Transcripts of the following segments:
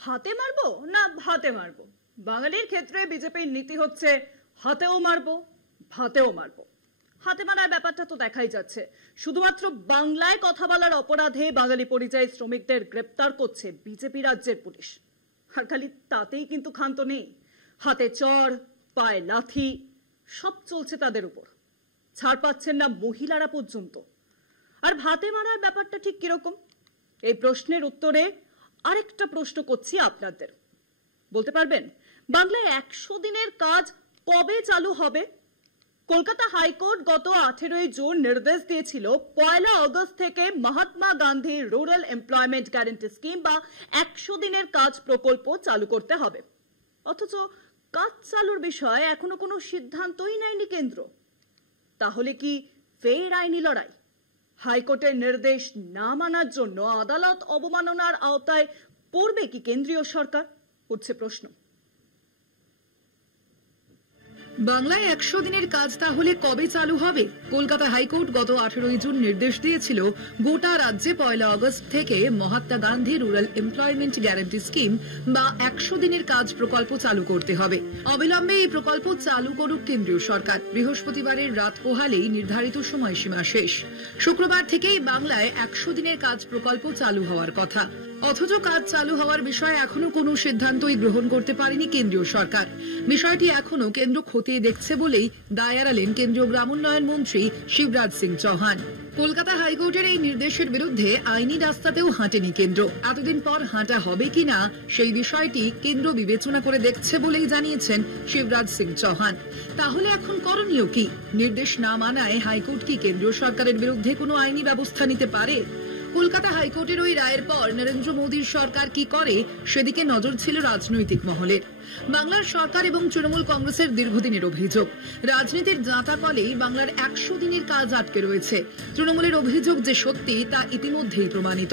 হাতে মারবো না ভাতে মারবো? বাঙালির ক্ষেত্রে বিজেপির নীতি হচ্ছে হাতেও মারবো ভাতেও মারবো। হাতে মারার ব্যাপারটা তো দেখাই যাচ্ছে। শুধুমাত্র বাংলায় কথা বলার অপরাধে বাঙালি পরিযায়ী শ্রমিকদের গ্রেপ্তার করছে বিজেপি রাজ্যের পুলিশ। আর খালি তাতেই কিন্তু ক্ষান্ত নেই, হাতে চড় পায়ে লাথি সব চলছে তাদের উপর। ছাড় পাচ্ছেন না মহিলারা পর্যন্ত। আর ভাতে মারার ব্যাপারটা ঠিক কিরকম? এই প্রশ্নের উত্তরে আরেকটা প্রশ্ন করছি আপনাদের। বলতে পারবেন বাংলায় 100 দিনের কাজ কবে চালু হবে? কলকাতা হাইকোর্ট গত 18 জুন নির্দেশ দিয়েছিল 1 আগস্ট থেকে Mahatma Gandhi rural employment guarantee scheme বা 100 দিনের কাজ প্রকল্প চালু করতে হবে। অথচ কাজ চালুর বিষয়ে এখনো কোনো সিদ্ধান্তই নেয়নি কেন্দ্র। তাহলে কি ফের আইনি লড়াই? হাইকোর্টের নির্দেশ না মানার জন্য আদালত অবমাননার আওতায় পড়বে কি কেন্দ্রীয় সরকার? উঠছে প্রশ্ন। বাংলায় 100 দিনের কাজ তাহলে কবে চালু হবে? কলকাতা হাইকোর্ট গত 18 জুন নির্দেশ দিয়েছিল গোটা রাজ্যে 1 আগস্ট থেকে Mahatma Gandhi rural employment guarantee scheme বা 100 দিনের কাজ প্রকল্প চালু করতে হবে। অবিলম্বে এই প্রকল্প চালু করুক কেন্দ্রীয় সরকার। বৃহস্পতিবারের রাত পোহালেই নির্ধারিত সময়সীমা শেষ। শুক্রবার থেকেই বাংলায় 100 দিনের কাজ প্রকল্প চালু হওয়ার কথা। অথচ কাজ চালু হওয়ার বিষয়ে এখনো কোনো সিদ্ধান্তই গ্রহণ করতে পারেনি কেন্দ্রীয় সরকার। বিষয়টি এখনো কেন্দ্র খতিয়ে দেখছে বলেই দায় এড়ালেন কেন্দ্রীয় গ্রামোন্নয়ন মন্ত্রী শিবরাজ সিং চৌহান। কলকাতা হাইকোর্টের এই নির্দেশের বিরুদ্ধে আইনি রাস্তাতেও হাঁটেনি কেন্দ্র। এতদিন পর হাঁটা হবে কিনা সেই বিষয়টি কেন্দ্র বিবেচনা করে দেখছে বলেই জানিয়েছেন শিবরাজ সিং চৌহান। তাহলে এখন করণীয় কি? নির্দেশ না মানায় হাইকোর্ট কি কেন্দ্রীয় সরকারের বিরুদ্ধে কোনো আইনি ব্যবস্থা নিতে পারে? কলকাতা হাইকোর্টের ওই রায়ের পর নরেন্দ্র মোদীর সরকার কি করে সেদিকে নজর ছিল রাজনৈতিক মহলের। বাংলার সরকার এবং তৃণমূল কংগ্রেসের দীর্ঘদিনের অভিযোগ, রাজনীতির জাঁতা কলেই বাংলার 100 দিনের কাজ আটকে রয়েছে। তৃণমূলের অভিযোগ যে সত্যি তা ইতিমধ্যেই প্রমাণিত।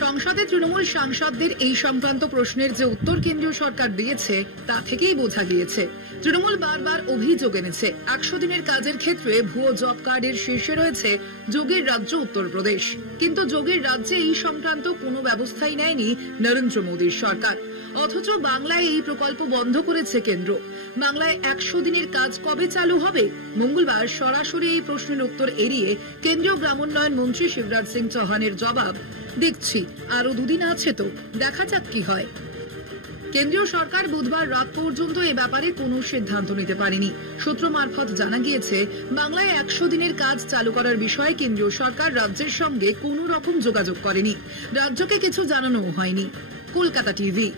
সংসদে তৃণমূল সাংসদদের এই সংক্রান্ত প্রশ্নের যে উত্তর কেন্দ্রীয় সরকার দিয়েছে তা থেকেই বোঝা গিয়েছে। তৃণমূল বারবার অভিযোগ এনেছে 100 দিনের কাজের ক্ষেত্রে ভুয়ো জব কার্ডের শীর্ষে রয়েছে যোগীর রাজ্য উত্তরপ্রদেশ। কিন্তু যোগীর রাজ্যে এই সংক্রান্ত কোনো ব্যবস্থাই নেয়নি নরেন্দ্র মোদীর সরকার। অথচ বাংলায় এই প্রকল্প বন্ধ করেছে কেন্দ্র। বাংলায় 100 দিনের কাজ কবে চালু হবে? মঙ্গলবার সরাসরি এই প্রশ্নের উত্তর এড়িয়ে কেন্দ্রীয় গ্রামোন্নয়ন মন্ত্রী শিবরাজ সিং চৌহানের জবাব, দেখছি আরো 2 দিন আছে তো, দেখা যাক কি হয়। কেন্দ্রীয় সরকার বুধবার রাত পর্যন্ত এ ব্যাপারে কোনো সিদ্ধান্ত নিতে পারেনি। সূত্র মারফত জানা গিয়েছে বাংলায় 100 দিনের কাজ চালু করার বিষয়ে কেন্দ্রীয় সরকার রাজ্যের সঙ্গে কোনো রকম যোগাযোগ করেনি। রাজ্যকে কিছু জানানোও হয়নি। কলকাতা টিভি।